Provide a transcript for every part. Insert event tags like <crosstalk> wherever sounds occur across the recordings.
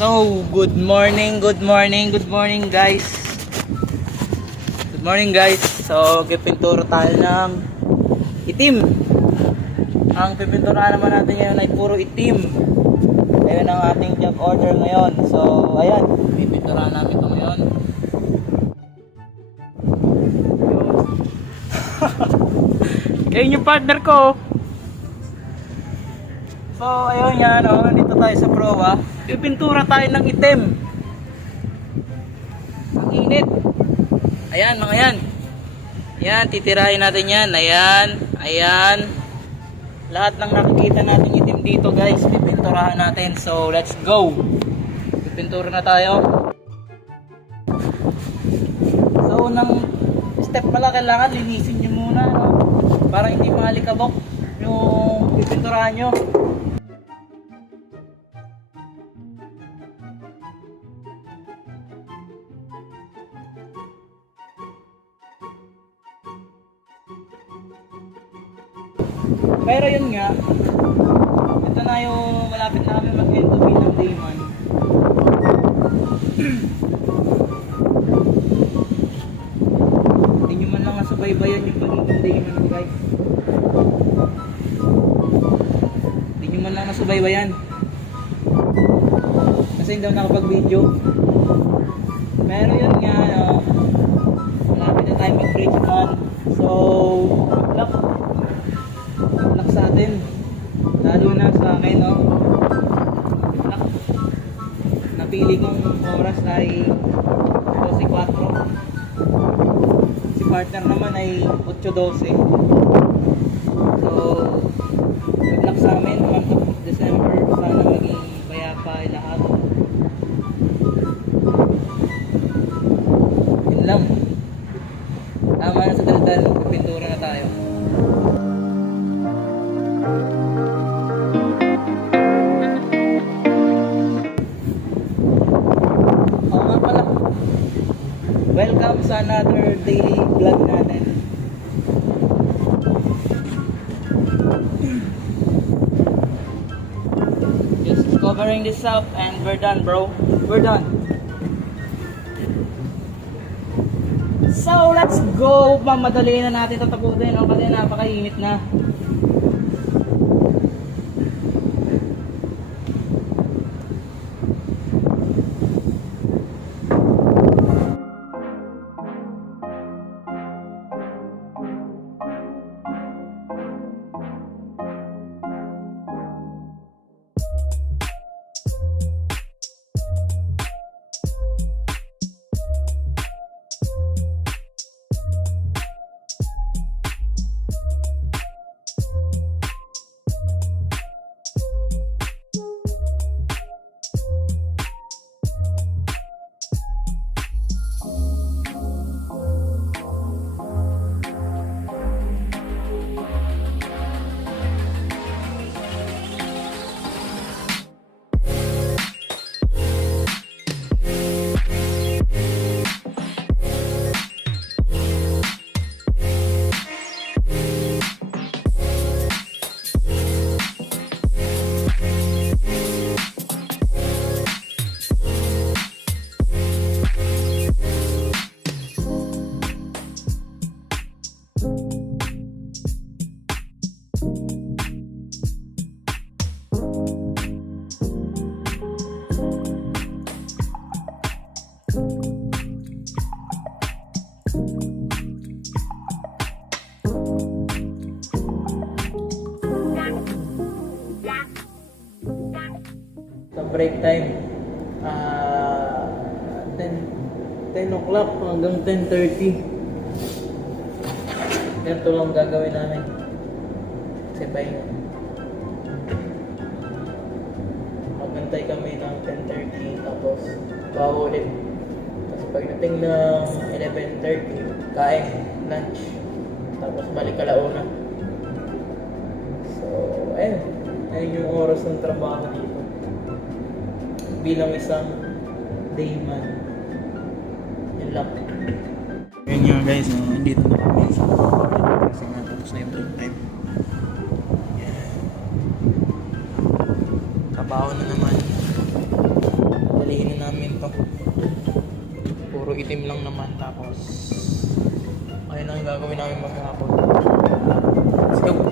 So, good morning, good morning, good morning guys. Good morning guys. So, pipinturo tayo ng itim. Ang pipinturahan naman natin ngayon ay puro itim. Ayun ang ating job order ngayon. So, ayan, pipinturahan namin ito ngayon. <laughs> Ayun yung partner ko. So, ayun yan, oh, nandito tayo sa proa. Pipintura tayo ng itim. Ang init. Ayan, mga yan. Yan, titirahin natin yan. Ayan, ayan. Lahat ng nakikita natin itim dito, guys, pipinturahan natin. So, let's go. Pipintura na tayo. So, unang step pala kailangan linisin nyo muna, no? Para hindi malikabok yung pipinturahan nyo. Pero yun nga, ito na yung malapit na kami mag-end be ng day man. Hindi nyo man lang nasubaybayan yung pagiging day man guys. Hindi nyo man lang nasubaybayan. Kasi hindi ako nakapag-video. Pero yun nga, no, malapit na tayo mag-bridge man. So, good luck good luck sa atin. Lalo na sa akin no? Napili kong oras ay 12.4 si partner naman ay 8.12 so good luck sa amin. Month Welcome sa another daily vlog natin. Just covering this up and we're done bro. We're done. So let's go. Mamadali na natin tatapusin no? kasi napakainit na. Break time. Ah 10 10 o'clock hanggang 10.30 ganito lang gagawin namin. Kasi pahinga magantay kami ng 10.30 tapos bawa ulit tapos pagdating ng 11.30 kain lunch. Tapos balik kalauna. So ayun. Ayun yung oras ng trabaho dito bilang isang dayman. Yun lang. Yun nga guys, no? dito na kami sa kasi nga tapos na yung break time. Yan. Trabaho na naman. namin to. Puro itim lang naman tapos ayun yung gagawin namin maghapon. Let's go!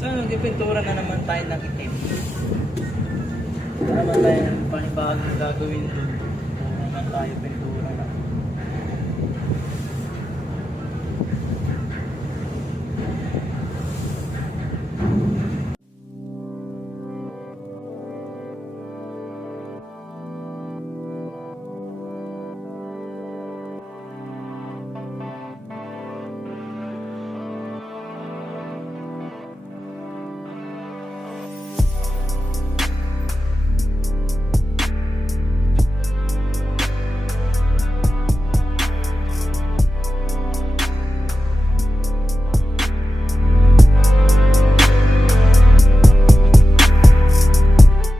So, nagpipintura na naman tayo ng itim. Naman tayo ng panibagong gagawin doon. Wala naman tayo pintura.